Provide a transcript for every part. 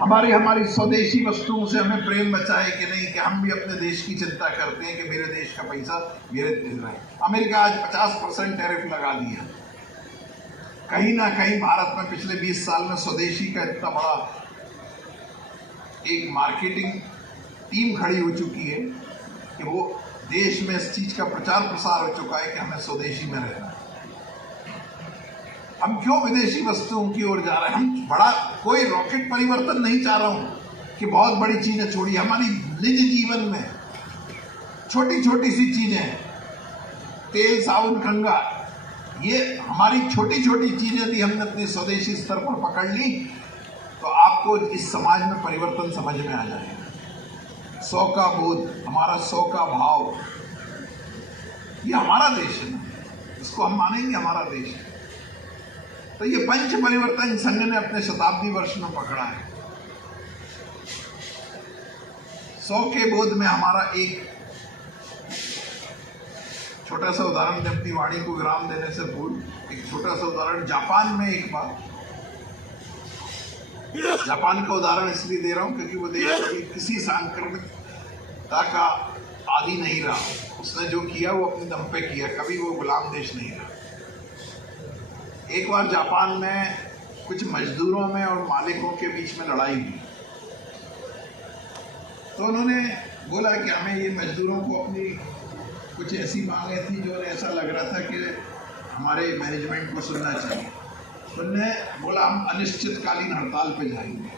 हमारी स्वदेशी वस्तुओं से हमें प्रेम बचा है कि नहीं, कि हम भी अपने देश की चिंता करते हैं कि मेरे देश का पैसा मेरे देश में। अमेरिका आज 50% टैरिफ लगा दिया। कहीं ना कहीं भारत में पिछले 20 साल में स्वदेशी का इतना बड़ा एक मार्केटिंग टीम खड़ी हो चुकी है कि वो देश में इस चीज का प्रचार प्रसार हो चुका है कि हमें स्वदेशी में रहना है। हम क्यों विदेशी वस्तुओं की ओर जा रहे हैं? हम बड़ा कोई रॉकेट परिवर्तन नहीं चाह रहा हूं कि बहुत बड़ी चीजें छोड़ी। हमारी निज जीवन में छोटी छोटी सी चीजें, तेल साबुन कंघा, ये हमारी छोटी छोटी चीजें थी, हमने अपने स्वदेशी स्तर पर पकड़ ली तो आपको इस समाज में परिवर्तन समझ में आ जाएगा। 100 का बोध, हमारा 100 का भाव, ये हमारा देश है ना, इसको हम मानेंगे हमारा देश है। तो ये पंच परिवर्तन संघ ने अपने शताब्दी वर्ष में पकड़ा है। 100 के बोध में हमारा एक छोटा सा उदाहरण, अपनी वाणी को विराम देने से पूर्व एक छोटा सा उदाहरण, जापान में एक बार, जापान का उदाहरण इसलिए दे रहा हूं क्योंकि वो देश कभी किसी सांक्रमिकता का आदी नहीं रहा। उसने जो किया वो अपने दम पे किया, कभी वो गुलाम देश नहीं रहा। एक बार जापान में कुछ मजदूरों में और मालिकों के बीच में लड़ाई हुई, तो उन्होंने बोला कि हमें ये मजदूरों को अपनी कुछ ऐसी मांगें थी जो ऐसा लग रहा था कि हमारे मैनेजमेंट को सुनना चाहिए। तो उन्होंने बोला हम अनिश्चितकालीन हड़ताल पे जाएंगे।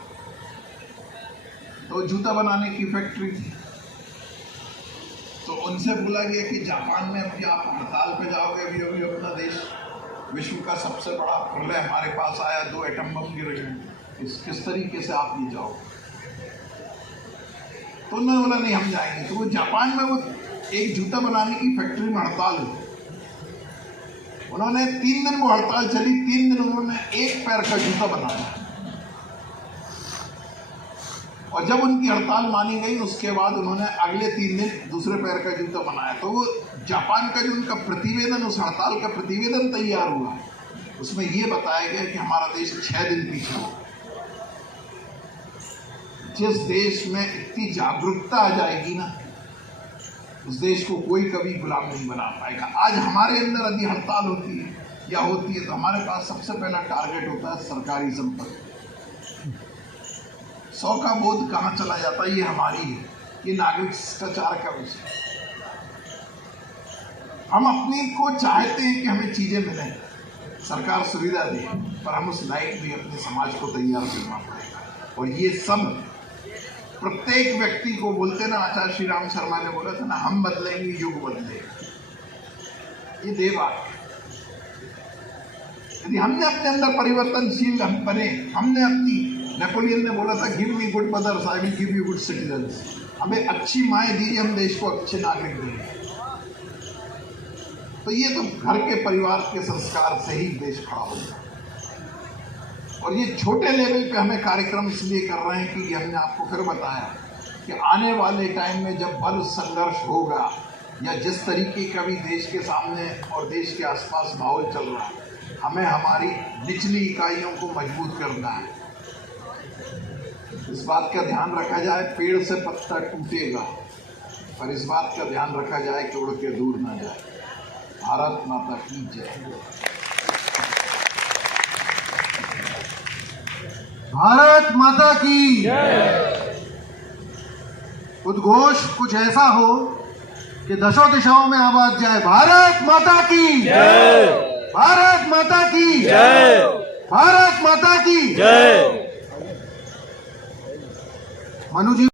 तो जूता बनाने की फैक्ट्री थी, तो उनसे बोला गया कि जापान में अभी आप हड़ताल पे जाओगे, अभी अभी अपना देश विश्व का सबसे बड़ा प्रलय हमारे पास आया, 2 एटम बम गिर गए, किस तरीके से आप नहीं जाओगे? तो उन्होंने बोला नहीं हम जाएंगे। तो वो जापान में वो एक जूता बनाने की फैक्ट्री में हड़ताल हुई। उन्होंने 3 दिन वो हड़ताल चली, 3 दिन उन्होंने एक पैर का जूता बनाया, और जब उनकी हड़ताल मानी गई उसके बाद उन्होंने अगले 3 दिन दूसरे पैर का जूता बनाया। तो वो जापान का जो उनका प्रतिवेदन, उस हड़ताल का प्रतिवेदन तैयार हुआ, उसमें ये बताया गया कि हमारा देश 6 दिन पीछे हो। जिस देश में इतनी जागरूकता आ जाएगी ना, उस देश को कोई कभी गुलाम नहीं बना पाएगा। आज हमारे अंदर यदि हड़ताल होती है या होती है तो हमारे पास सबसे पहला टारगेट होता है सरकारी संपत्ति। 100 का बोध कहाँ चला जाता है? ये हमारी है, ये नागरिक शिष्टाचार का विषय। हम अपने को चाहते हैं कि हमें चीजें मिलें, सरकार सुविधा दे, पर हम उस लायक भी अपने समाज को तैयार करना पड़ेगा। और ये सब प्रत्येक व्यक्ति को बोलते ना, आचार्य श्री राम शर्मा ने बोला था ना, हम बदलेंगे युग बदलेगा। ये देवाक, यदि हमने अपने अंदर परिवर्तनशील हम बने, हमने अपनी, नेपोलियन ने बोला था give me good mother's I will give you good citizens. हमें अच्छी माएँ दीजिए, हम देश को अच्छे नागरिक देंगे। तो ये तो घर के परिवार के संस्कार से ही देश खड़ा होगा। और ये छोटे लेवल पे हमें कार्यक्रम इसलिए कर रहे हैं कि हमने आपको फिर बताया कि आने वाले टाइम में जब बल संघर्ष होगा या जिस तरीके का भी देश के सामने और देश के आसपास माहौल चल रहा है, हमें हमारी निचली इकाइयों को मजबूत करना है। इस बात का ध्यान रखा जाए, पेड़ से पत्ता टूटेगा, पर इस बात का ध्यान रखा जाए कि उड़ के दूर ना जाए। भारत माता की जय। भारत माता की उद्घोष कुछ ऐसा हो कि दशों दिशाओं में आवाज जाए, भारत माता की जय, भारत माता की जय, भारत माता की जय। मनु जी।